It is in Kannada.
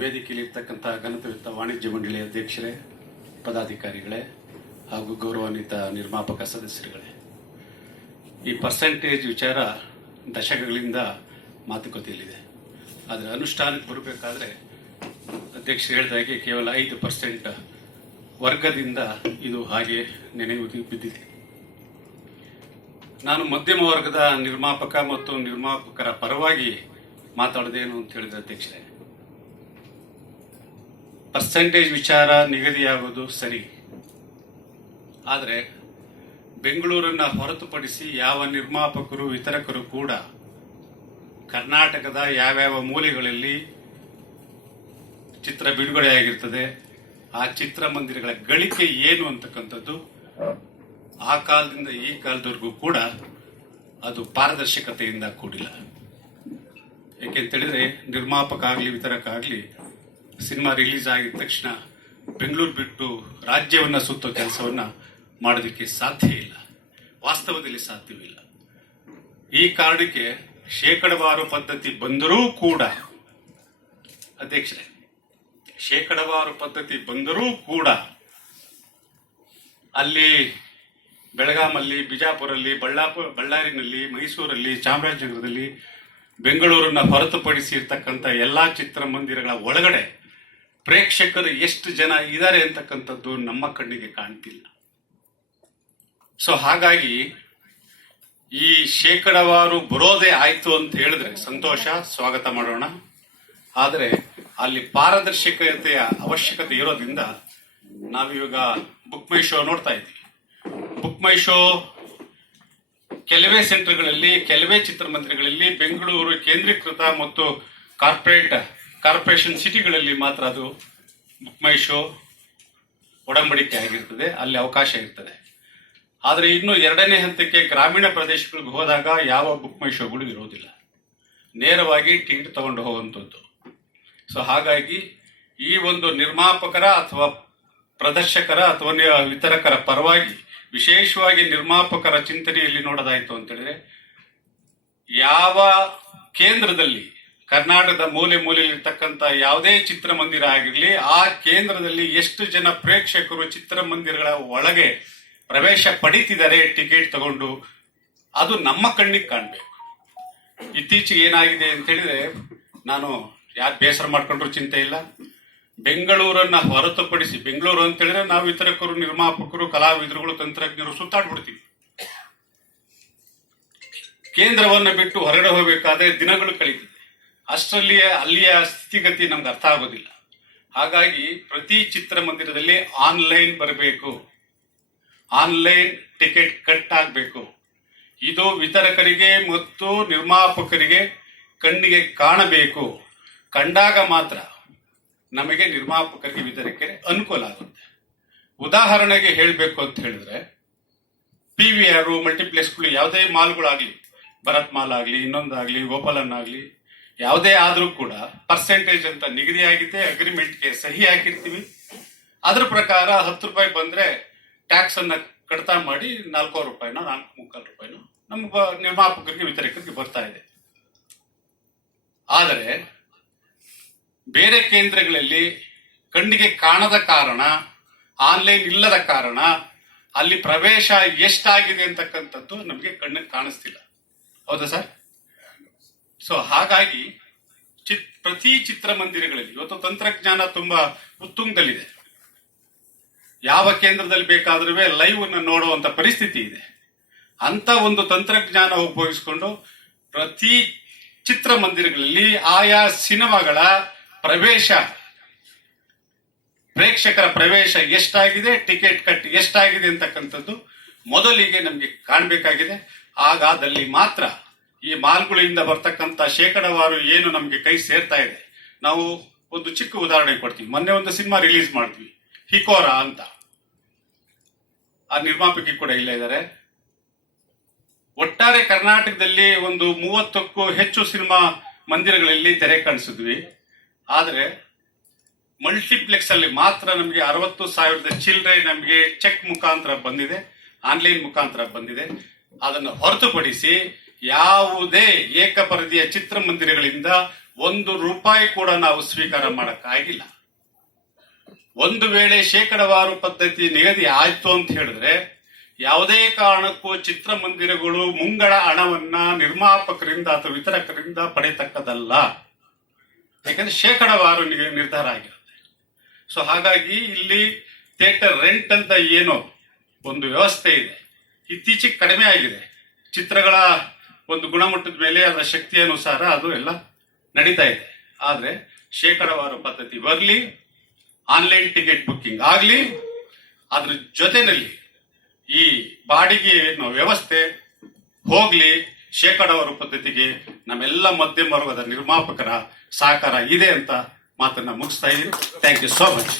ವೇದಿಕೆಯಲ್ಲಿರ್ತಕ್ಕಂಥ ಘನತಯುತ ವಾಣಿಜ್ಯ ಮಂಡಳಿ ಅಧ್ಯಕ್ಷರೇ, ಪದಾಧಿಕಾರಿಗಳೇ ಹಾಗೂ ಗೌರವಾನ್ವಿತ ನಿರ್ಮಾಪಕ ಸದಸ್ಯರುಗಳೇ, ಈ ಪರ್ಸೆಂಟೇಜ್ ವಿಚಾರ ದಶಕಗಳಿಂದ ಮಾತುಕತೆಯಲ್ಲಿದೆ. ಆದರೆ ಅನುಷ್ಠಾನಕ್ಕೆ ಬರಬೇಕಾದ್ರೆ ಅಧ್ಯಕ್ಷರು ಹೇಳಿದಾಗೆ ಕೇವಲ 5% ವರ್ಗದಿಂದ ಇದು ಹಾಗೆ ನೆನೆಯುವುದು ಬಿದ್ದಿದೆ. ನಾನು ಮಧ್ಯಮ ವರ್ಗದ ನಿರ್ಮಾಪಕ ಮತ್ತು ನಿರ್ಮಾಪಕರ ಪರವಾಗಿ ಮಾತಾಡೋದೇನು ಅಂತ ಹೇಳಿದ ಅಧ್ಯಕ್ಷರೇ, ಪರ್ಸೆಂಟೇಜ್ ವಿಚಾರ ನಿಗದಿಯಾಗೋದು ಸರಿ, ಆದರೆ ಬೆಂಗಳೂರನ್ನ ಹೊರತುಪಡಿಸಿ ಯಾವ ನಿರ್ಮಾಪಕರು ವಿತರಕರು ಕೂಡ ಕರ್ನಾಟಕದ ಯಾವ್ಯಾವ ಮೂಲೆಗಳಲ್ಲಿ ಚಿತ್ರ ಬಿಡುಗಡೆಯಾಗಿರ್ತದೆ, ಆ ಚಿತ್ರಮಂದಿರಗಳ ಗಳಿಕೆ ಏನು ಅಂತಕ್ಕಂಥದ್ದು ಆ ಕಾಲದಿಂದ ಈ ಕಾಲದವರೆಗೂ ಕೂಡ ಅದು ಪಾರದರ್ಶಕತೆಯಿಂದ ಕೂಡಿಲ್ಲ. ಏಕೆಂತೇಳಿದ್ರೆ ನಿರ್ಮಾಪಕ ಆಗಲಿ ವಿತರಕ ಆಗಲಿ ಸಿನಿಮಾ ರಿಲೀಸ್ ಆಗಿದ ತಕ್ಷಣ ಬೆಂಗಳೂರು ಬಿಟ್ಟು ರಾಜ್ಯವನ್ನ ಸುತ್ತೋ ಕೆಲಸವನ್ನ ಮಾಡೋದಕ್ಕೆ ಸಾಧ್ಯ ಇಲ್ಲ, ವಾಸ್ತವದಲ್ಲಿ ಸಾಧ್ಯವಿಲ್ಲ. ಈ ಕಾರಣಕ್ಕೆ ಶೇಕಡವಾರು ಪದ್ಧತಿ ಬಂದರೂ ಕೂಡ ಅಧ್ಯಕ್ಷರೇ, ಶೇಕಡವಾರು ಪದ್ಧತಿ ಬಂದರೂ ಕೂಡ ಅಲ್ಲಿ ಬೆಳಗಾಮಲ್ಲಿ, ಬಿಜಾಪುರಲ್ಲಿ, ಬಳ್ಳಾರಿನಲ್ಲಿ, ಮೈಸೂರಲ್ಲಿ, ಚಾಮರಾಜನಗರದಲ್ಲಿ, ಬೆಂಗಳೂರನ್ನ ಹೊರತುಪಡಿಸಿ ಇರ್ತಕ್ಕಂಥ ಎಲ್ಲಾ ಚಿತ್ರಮಂದಿರಗಳ ಒಳಗಡೆ ಪ್ರೇಕ್ಷಕರು ಎಷ್ಟು ಜನ ಇದ್ದಾರೆ ಅಂತಕ್ಕಂಥದ್ದು ನಮ್ಮ ಕಣ್ಣಿಗೆ ಕಾಣ್ತಿಲ್ಲ. ಸೊ ಹಾಗಾಗಿ ಈ ಶೇಕಡವಾರು ಬರೋದೇ ಆಯ್ತು ಅಂತ ಹೇಳಿದ್ರೆ ಸಂತೋಷ, ಸ್ವಾಗತ ಮಾಡೋಣ. ಆದರೆ ಅಲ್ಲಿ ಪಾರದರ್ಶಕತೆಯ ಅವಶ್ಯಕತೆ ಇರೋದ್ರಿಂದ ನಾವಿವಾಗ ಬುಕ್ ಮೈ ಶೋ ನೋಡ್ತಾ ಇದ್ದೀವಿ. ಬುಕ್ ಮೈ ಶೋ ಕೆಲವೇ ಸೆಂಟರ್ಗಳಲ್ಲಿ, ಕೆಲವೇ ಚಿತ್ರಮಂದಿರಗಳಲ್ಲಿ, ಬೆಂಗಳೂರು ಕೇಂದ್ರೀಕೃತ ಮತ್ತು ಕಾರ್ಪೊರೇಷನ್ ಸಿಟಿಗಳಲ್ಲಿ ಮಾತ್ರ ಅದು ಬುಕ್ ಮೈ ಶೋ ಒಡಂಬಡಿಕೆ ಆಗಿರ್ತದೆ, ಅಲ್ಲಿ ಅವಕಾಶ ಇರ್ತದೆ. ಆದರೆ ಇನ್ನು 2ನೇ ಹಂತಕ್ಕೆ ಗ್ರಾಮೀಣ ಪ್ರದೇಶಗಳಿಗೆ ಹೋದಾಗ ಯಾವ ಬುಕ್ ಮೈ ಶೋಗಳು ಇರೋದಿಲ್ಲ, ನೇರವಾಗಿ ಟಿಕೆಟ್ ತಗೊಂಡು ಹೋಗುವಂಥದ್ದು. ಸೊ ಹಾಗಾಗಿ ಈ ಒಂದು ನಿರ್ಮಾಪಕರ ಅಥವಾ ಪ್ರದರ್ಶಕರ ಅಥವಾ ವಿತರಕರ ಪರವಾಗಿ ವಿಶೇಷವಾಗಿ ನಿರ್ಮಾಪಕರ ಚಿಂತನೆಯಲ್ಲಿ ನೋಡೋದಾಯ್ತು ಅಂತ ಹೇಳಿದ್ರೆ, ಯಾವ ಕೇಂದ್ರದಲ್ಲಿ ಕರ್ನಾಟಕದ ಮೂಲೆಯಲ್ಲಿರ್ತಕ್ಕಂಥ ಯಾವುದೇ ಚಿತ್ರಮಂದಿರ ಆಗಿರಲಿ, ಆ ಕೇಂದ್ರದಲ್ಲಿ ಎಷ್ಟು ಜನ ಪ್ರೇಕ್ಷಕರು ಚಿತ್ರಮಂದಿರಗಳ ಒಳಗೆ ಪ್ರವೇಶ ಪಡೀತಿದ್ದಾರೆ ಟಿಕೆಟ್ ತಗೊಂಡು, ಅದು ನಮ್ಮ ಕಣ್ಣಿಗೆ ಕಾಣಬೇಕು. ಇತ್ತೀಚೆಗೆ ಏನಾಗಿದೆ ಅಂತ ಹೇಳಿದ್ರೆ, ನಾನು ಯಾರು ಬೇಸರ ಮಾಡ್ಕೊಂಡ್ರು ಚಿಂತೆ ಇಲ್ಲ, ಬೆಂಗಳೂರನ್ನ ಹೊರತುಪಡಿಸಿ, ಬೆಂಗಳೂರು ಅಂತ ಹೇಳಿದ್ರೆ ನಾವು ವಿತರಕರು, ನಿರ್ಮಾಪಕರು, ಕಲಾವಿದರುಗಳು, ತಂತ್ರಜ್ಞರು ಸುತ್ತಾಡ್ಬಿಡ್ತೀವಿ. ಕೇಂದ್ರವನ್ನ ಬಿಟ್ಟು ಹೊರಗಡೆ ಹೋಗಬೇಕಾದ್ರೆ ದಿನಗಳು ಕಳೀತದೆ. ಅಷ್ಟರಲ್ಲಿಯೇ ಅಲ್ಲಿಯ ಸ್ಥಿತಿಗತಿ ನಮ್ಗೆ ಅರ್ಥ ಆಗೋದಿಲ್ಲ. ಹಾಗಾಗಿ ಪ್ರತಿ ಚಿತ್ರಮಂದಿರದಲ್ಲಿ ಆನ್ಲೈನ್ ಬರಬೇಕು, ಆನ್ಲೈನ್ ಟಿಕೆಟ್ ಕಟ್ ಆಗಬೇಕು. ಇದು ವಿತರಕರಿಗೆ ಮತ್ತು ನಿರ್ಮಾಪಕರಿಗೆ ಕಣ್ಣಿಗೆ ಕಾಣಬೇಕು. ಕಂಡಾಗ ಮಾತ್ರ ನಮಗೆ ನಿರ್ಮಾಪಕರಿಗೆ, ವಿತರಕರಿಗೆ ಅನುಕೂಲ ಆಗುತ್ತೆ. ಉದಾಹರಣೆಗೆ ಹೇಳಬೇಕು ಅಂತ ಹೇಳಿದ್ರೆ, PVR ಮಲ್ಟಿಪ್ಲೆಕ್ಸ್ಗಳು ಯಾವುದೇ ಮಾಲ್ಗಳಾಗ್ಲಿ, ಭರತ್ ಮಾಲ್ ಆಗಲಿ, ಇನ್ನೊಂದಾಗ್ಲಿ, ಗೋಪಾಲನ್ ಆಗಲಿ, ಯಾವುದೇ ಆದ್ರೂ ಕೂಡ ಪರ್ಸೆಂಟೇಜ್ ಅಂತ ನಿಗದಿಯಾಗಿದೆ. ಅಗ್ರಿಮೆಂಟ್ಗೆ ಸಹಿ ಹಾಕಿರ್ತೀವಿ. ಅದ್ರ ಪ್ರಕಾರ 10 ರೂಪಾಯಿ ಬಂದ್ರೆ ಟ್ಯಾಕ್ಸ್ ಅನ್ನ ಕಡಿತ ಮಾಡಿ 4 ರೂಪಾಯಿನೋ 4.75 ರೂಪಾಯಿನೋ ನಮ್ಮ ನಿರ್ಮಾಪಕರಿಗೆ, ವಿತರಕರಿಗೆ ಬರ್ತಾ ಇದೆ. ಆದರೆ ಬೇರೆ ಕೇಂದ್ರಗಳಲ್ಲಿ ಕಣ್ಣಿಗೆ ಕಾಣದ ಕಾರಣ, ಆನ್ಲೈನ್ ಇಲ್ಲದ ಕಾರಣ ಅಲ್ಲಿ ಪ್ರವೇಶ ಎಷ್ಟಾಗಿದೆ ಅಂತಕ್ಕಂಥದ್ದು ನಮಗೆ ಕಣ್ಣಿಗೆ ಕಾಣಿಸ್ತಿಲ್ಲ. ಹೌದಾ ಸರ್? ಸೊ ಹಾಗಾಗಿ ಪ್ರತಿ ಚಿತ್ರಮಂದಿರಗಳಲ್ಲಿ ಇವತ್ತು ತಂತ್ರಜ್ಞಾನ ತುಂಬಾ ಉತ್ತುಂಗದಲ್ಲಿದೆ. ಯಾವ ಕೇಂದ್ರದಲ್ಲಿ ಬೇಕಾದ್ರೂ ಲೈವ್ ಅನ್ನು ನೋಡುವಂತ ಪರಿಸ್ಥಿತಿ ಇದೆ. ಅಂತ ಒಂದು ತಂತ್ರಜ್ಞಾನ ಉಪಯೋಗಿಸಿಕೊಂಡು ಪ್ರತಿ ಚಿತ್ರಮಂದಿರಗಳಲ್ಲಿ ಆಯಾ ಸಿನಿಮಾಗಳ ಪ್ರವೇಶ, ಪ್ರೇಕ್ಷಕರ ಪ್ರವೇಶ ಎಷ್ಟಾಗಿದೆ, ಟಿಕೆಟ್ ಕಟ್ ಎಷ್ಟಾಗಿದೆ ಅಂತಕ್ಕಂಥದ್ದು ಮೊದಲಿಗೆ ನಮಗೆ ಕಾಣಬೇಕಾಗಿದೆ. ಆಗಾದಲ್ಲಿ ಮಾತ್ರ ಈ ಮಾಲ್ಗಳಿಂದ ಬರ್ತಕ್ಕಂಥ ಶೇಕಡವಾರು ಏನು ನಮಗೆ ಕೈ ಸೇರ್ತಾ ಇದೆ. ನಾವು ಒಂದು ಚಿಕ್ಕ ಉದಾಹರಣೆ ಕೊಡ್ತೀವಿ. ಮೊನ್ನೆ ಒಂದು ಸಿನಿಮಾ ರಿಲೀಸ್ ಮಾಡ್ತೀವಿ, ಹಿಕೋರಾ ಅಂತ. ಆ ನಿರ್ಮಾಪಕಿ ಕೂಡ ಇಲ್ಲೇ ಇದ್ದಾರೆ. ಒಟ್ಟಾರೆ ಕರ್ನಾಟಕದಲ್ಲಿ ಒಂದು 30ಕ್ಕೂ ಹೆಚ್ಚು ಸಿನಿಮಾ ಮಂದಿರಗಳಲ್ಲಿ ತೆರೆ ಕಾಣಿಸಿದ್ವಿ. ಆದರೆ ಮಲ್ಟಿಪ್ಲೆಕ್ಸ್ ಅಲ್ಲಿ ಮಾತ್ರ ನಮಗೆ 60,000 ಚಿಲ್ಲರೆ ನಮಗೆ ಚೆಕ್ ಮುಖಾಂತರ ಬಂದಿದೆ, ಆನ್ಲೈನ್ ಮುಖಾಂತರ ಬಂದಿದೆ. ಅದನ್ನು ಹೊರತುಪಡಿಸಿ ಯಾವುದೇ ಏಕಪರದೆಯ ಚಿತ್ರಮಂದಿರಗಳಿಂದ ₹1 ಕೂಡ ನಾವು ಸ್ವೀಕಾರ ಮಾಡಕ್ಕಾಗಿಲ್ಲ. ಒಂದು ವೇಳೆ ಶೇಕಡವಾರು ಪದ್ಧತಿ ನಿಗದಿ ಆಯ್ತು ಅಂತ ಹೇಳಿದ್ರೆ ಯಾವುದೇ ಕಾರಣಕ್ಕೂ ಚಿತ್ರಮಂದಿರಗಳು ಮುಂಗಡ ಹಣವನ್ನ ನಿರ್ಮಾಪಕರಿಂದ ಅಥವಾ ವಿತರಕರಿಂದ ಪಡೆಯತಕ್ಕದಲ್ಲ. ಯಾಕಂದ್ರೆ ಶೇಕಡವಾರು ನಿರ್ಧಾರ ಆಗಿರುತ್ತೆ. ಸೊ ಹಾಗಾಗಿ ಇಲ್ಲಿ ಥಿಯೇಟರ್ ರೆಂಟ್ ಅಂತ ಏನೋ ಒಂದು ವ್ಯವಸ್ಥೆ ಇದೆ, ಇತ್ತೀಚೆಗೆ ಕಡಿಮೆ ಆಗಿದೆ. ಚಿತ್ರಗಳ ಒಂದು ಗುಣಮಟ್ಟದ ಮೇಲೆ ಅದರ ಶಕ್ತಿಯ ಅನುಸಾರ ಅದು ಎಲ್ಲ ನಡೀತಾ ಇದೆ. ಆದ್ರೆ ಶೇಕಡವಾರು ಪದ್ಧತಿ ಬರಲಿ, ಆನ್ಲೈನ್ ಟಿಕೆಟ್ ಬುಕ್ಕಿಂಗ್ ಆಗಲಿ, ಅದ್ರ ಜೊತೆನಲ್ಲಿ ಈ ಬಾಡಿಗೆ ವ್ಯವಸ್ಥೆ ಹೋಗ್ಲಿ, ಶೇಕಡವಾರು ಪದ್ಧತಿಗೆ ನಮ್ಮೆಲ್ಲ ಮಧ್ಯಮ ವರ್ಗದ ನಿರ್ಮಾಪಕರ ಸಹಕಾರ ಇದೆ ಅಂತ ಮಾತನ್ನ ಮುಗಿಸ್ತಾ ಇದ್ದೀನಿ. Thank you so much.